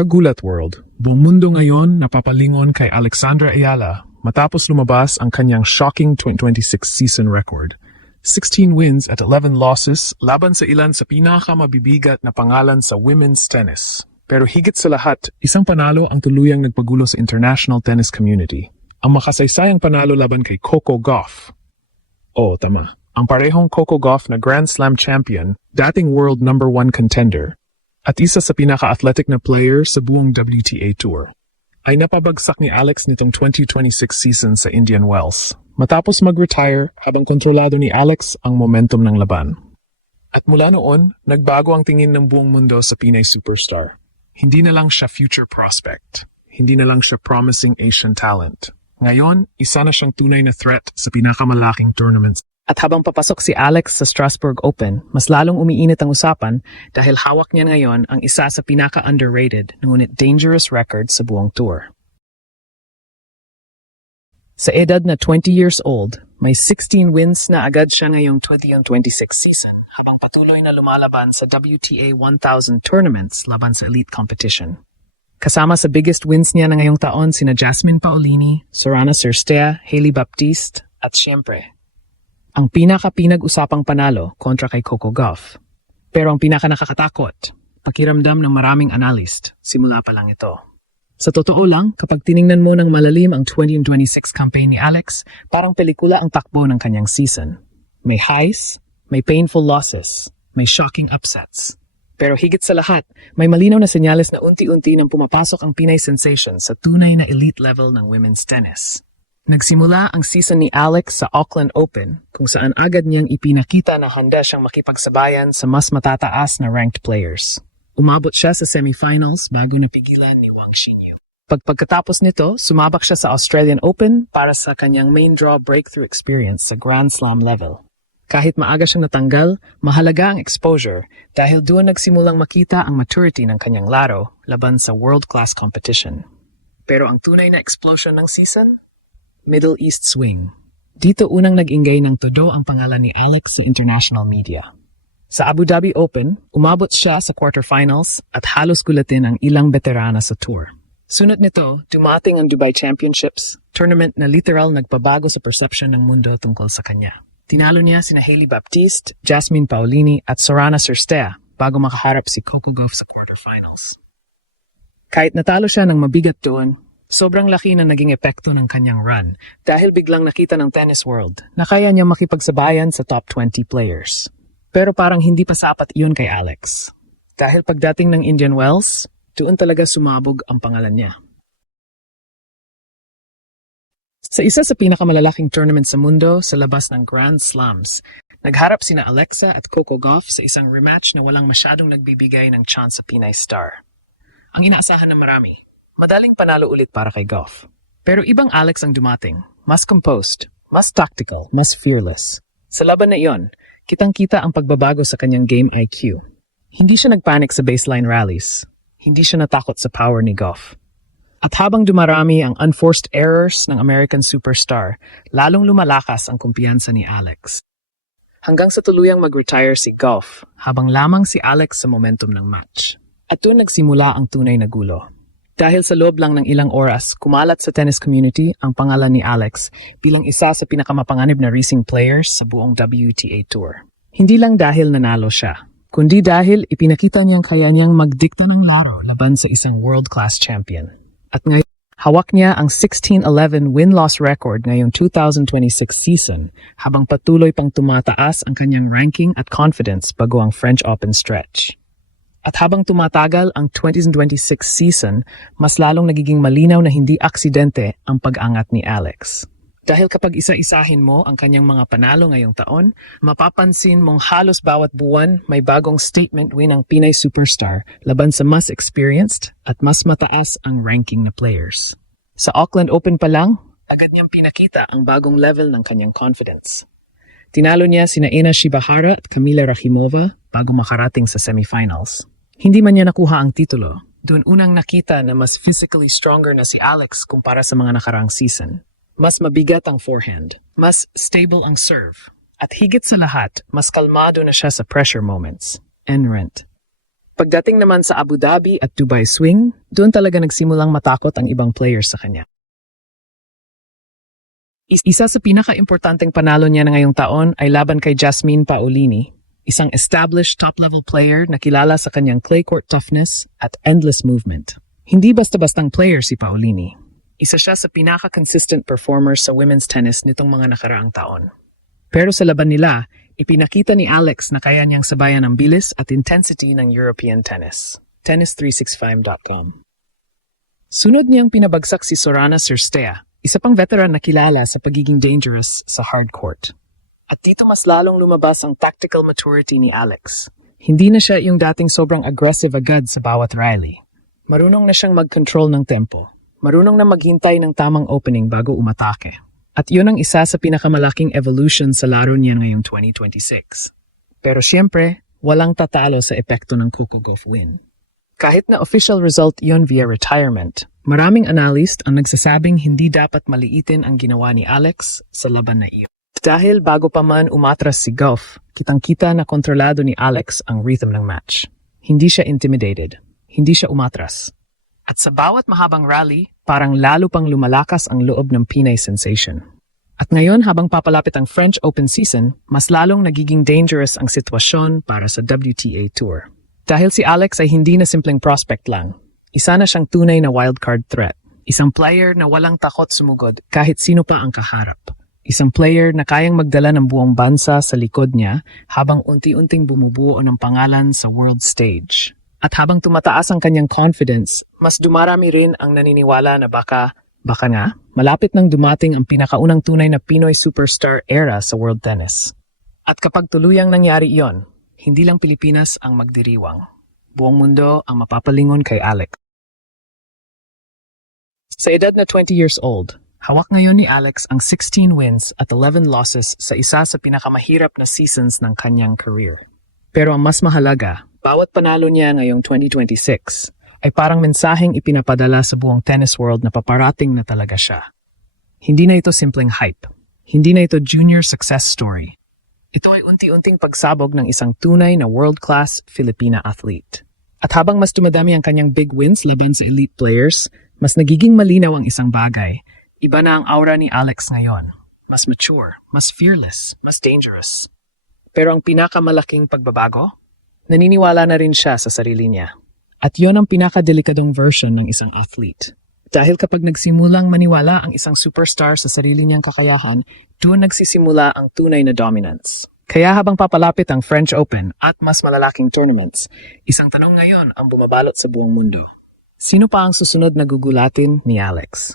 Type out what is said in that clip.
Kagulat World, buong mundo ngayon napapalingon kay Alexandra Ayala matapos lumabas ang kanyang shocking 2026 season record. 16 wins at 11 losses laban sa ilan sa pinakamabibigat na pangalan sa women's tennis. Pero higit sa lahat, isang panalo ang tuluyang nagpagulo sa international tennis community. Ang makasaysayang panalo laban kay Coco Gauff. Oo, tama. Ang parehong Coco Gauff na Grand Slam champion, dating world number 1 contender, at isa sa pinaka-athletic na player sa buong WTA Tour, ay napabagsak ni Alex nitong 2026 season sa Indian Wells, matapos mag-retire habang kontrolado ni Alex ang momentum ng laban. At mula noon, nagbago ang tingin ng buong mundo sa Pinay superstar. Hindi na lang siya future prospect. Hindi na lang siya promising Asian talent. Ngayon, isa na siyang tunay na threat sa pinakamalaking tournaments. At habang papasok si Alex sa Strasbourg Open, mas lalong umiinit ang usapan dahil hawak niya ngayon ang isa sa pinaka-underrated ngunit dangerous record sa buong tour. Sa edad na 20 years old, may 16 wins na agad siya ngayong 2026 season habang patuloy na lumalaban sa WTA 1000 tournaments laban sa elite competition. Kasama sa biggest wins niya na ngayong taon sina Jasmine Paolini, Sorana Cirstea, Hailey Baptiste, at siyempre, ang pinaka-pinag-usapang panalo kontra kay Coco Gauff. Pero ang pinaka-nakakatakot, pakiramdam ng maraming analyst, simula pa lang ito. Sa totoo lang, kapag tiningnan mo ng malalim ang 2026 campaign ni Alex, parang pelikula ang takbo ng kanyang season. May highs, may painful losses, may shocking upsets. Pero higit sa lahat, may malinaw na senyales na unti-unti nang pumapasok ang Pinay sensation sa tunay na elite level ng women's tennis. Nagsimula ang season ni Alex sa Auckland Open kung saan agad niyang ipinakita na handa siyang makipagsabayan sa mas matataas na ranked players. Umabot siya sa semifinals bago napigilan ni Wang Xinyu. Pagkatapos nito, sumabak siya sa Australian Open para sa kanyang main draw breakthrough experience sa Grand Slam level. Kahit maaga siyang natanggal, mahalaga ang exposure dahil doon nagsimulang makita ang maturity ng kanyang laro laban sa world-class competition. Pero ang tunay na explosion ng season? Middle East Swing. Dito unang nag-ingay ng todo ang pangalan ni Alex sa international media. Sa Abu Dhabi Open, umabot siya sa quarterfinals at halos gulatin ang ilang veterana sa tour. Sunod nito, dumating ang Dubai Championships, tournament na literal nagpabago sa perception ng mundo tungkol sa kanya. Tinalo niya sina Hailey Baptiste, Jasmine Paolini at Sorana Cirstea bago makaharap si Coco Gauff sa quarterfinals. Kahit natalo siya ng mabigat doon, sobrang laki na naging epekto ng kanyang run dahil biglang nakita ng tennis world na kaya niya makipagsabayan sa top 20 players. Pero parang hindi pa sapat iyon kay Alex. Dahil pagdating ng Indian Wells, doon talaga sumabog ang pangalan niya. Sa isa sa pinakamalalaking tournament sa mundo sa labas ng Grand Slams, nagharap sina Alexa at Coco Gauff sa isang rematch na walang masyadong nagbibigay ng chance sa Pinay star. Ang inaasahan ng marami, madaling panalo ulit para kay Gauff. Pero ibang Alex ang dumating, mas composed, mas tactical, mas fearless. Sa laban na iyon, kitang-kita ang pagbabago sa kanyang game IQ. Hindi siya nagpanic sa baseline rallies. Hindi siya natakot sa power ni Gauff. At habang dumarami ang unforced errors ng American superstar, lalong lumalakas ang kumpiyansa ni Alex. Hanggang sa tuluyang mag-retire si Gauff, habang lamang si Alex sa momentum ng match. At doon nagsimula ang tunay na gulo. Dahil sa loob lang ng ilang oras, kumalat sa tennis community ang pangalan ni Alex bilang isa sa pinakamapanganib na racing players sa buong WTA Tour. Hindi lang dahil nanalo siya, kundi dahil ipinakita niyang kaya niyang magdikta ng laro laban sa isang world-class champion. At ngayon, hawak niya ang 16-11 win-loss record ngayong 2026 season habang patuloy pang tumataas ang kanyang ranking at confidence bago ang French Open stretch. At habang tumatagal ang 2026 season, mas lalong nagiging malinaw na hindi aksidente ang pag-angat ni Alex. Dahil kapag isa-isahin mo ang kanyang mga panalo ngayong taon, mapapansin mong halos bawat buwan may bagong statement win ang Pinay superstar laban sa mas experienced at mas mataas ang ranking na players. Sa Auckland Open pa lang, agad niyang pinakita ang bagong level ng kanyang confidence. Tinalo niya sina Ina Shibahara at Kamila Rakhimova bago makarating sa semifinals. Hindi man niya nakuha ang titulo, doon unang nakita na mas physically stronger na si Alex kumpara sa mga nakaraang season. Mas mabigat ang forehand, mas stable ang serve, at higit sa lahat, mas kalmado na siya sa pressure moments. End rent. Pagdating naman sa Abu Dhabi at Dubai Swing, Doon talaga nagsimulang matakot ang ibang players sa kanya. Isa sa pinaka-importanteng panalo niya na ngayong taon ay laban kay Jasmine Paolini, isang established top-level player na kilala sa kanyang clay court toughness at endless movement. Hindi basta-bastang player si Paolini. Isa siya sa pinaka-consistent performers sa women's tennis nitong mga nakaraang taon. Pero sa laban nila, ipinakita ni Alex na kaya niyang sabayan ang bilis at intensity ng European tennis. Tennis365.com. Sunod niyang pinabagsak si Sorana Cirstea, isa pang veteran na kilala sa pagiging dangerous sa hard court. At dito mas lalong lumabas ang tactical maturity ni Alex. Hindi na siya yung dating sobrang aggressive agad sa bawat rally. Marunong na siyang mag-control ng tempo. Marunong na maghintay ng tamang opening bago umatake. At yun ang isa sa pinakamalaking evolution sa laro niya ngayong 2026. Pero siyempre, walang tatalo sa epekto ng Kukugov win. Kahit na official result yon via retirement, maraming analyst ang nagsasabing hindi dapat maliitin ang ginawa ni Alex sa laban na iyon. Dahil bago pa man umatras si Gauff, kitang-kita na kontrolado ni Alex ang rhythm ng match. Hindi siya intimidated. Hindi siya umatras. At sa bawat mahabang rally, parang lalo pang lumalakas ang loob ng Pinay sensation. At ngayon habang papalapit ang French Open season, mas lalong nagiging dangerous ang sitwasyon para sa WTA Tour. Dahil si Alex ay hindi na simpleng prospect lang. Isa na siyang tunay na wildcard threat. Isang player na walang takot sumugod kahit sino pa ang kaharap. Isang player na kayang magdala ng buong bansa sa likod niya habang unti-unting bumubuo ng pangalan sa world stage. At habang tumataas ang kanyang confidence, mas dumarami rin ang naniniwala na baka nga, malapit nang dumating ang pinakaunang tunay na Pinoy superstar era sa world tennis. At kapag tuluyang nangyari iyon, hindi lang Pilipinas ang magdiriwang. Buong mundo ang mapapalingon kay Alex. Sa edad na 20 years old, hawak ngayon ni Alex ang 16 wins at 11 losses sa isa sa pinakamahirap na seasons ng kanyang career. Pero ang mas mahalaga, bawat panalo niya ngayong 2026 ay parang mensaheng ipinapadala sa buong tennis world na paparating na talaga siya. Hindi na ito simpleng hype. Hindi na ito junior success story. Ito ay unti-unting pagsabog ng isang tunay na world-class Filipina athlete. At habang mas dumadami ang kanyang big wins laban sa elite players, mas nagiging malinaw ang isang bagay. Iba na ang aura ni Alex ngayon. Mas mature, mas fearless, mas dangerous. Pero ang pinakamalaking pagbabago? Naniniwala na rin siya sa sarili niya. At yon ang pinakadelikadong version ng isang athlete. Dahil kapag nagsimulang maniwala ang isang superstar sa sarili niyang kakayahan, doon nagsisimula ang tunay na dominance. Kaya habang papalapit ang French Open at mas malalaking tournaments, isang tanong ngayon ang bumabalot sa buong mundo. Sino pa ang susunod na gugulatin ni Alex?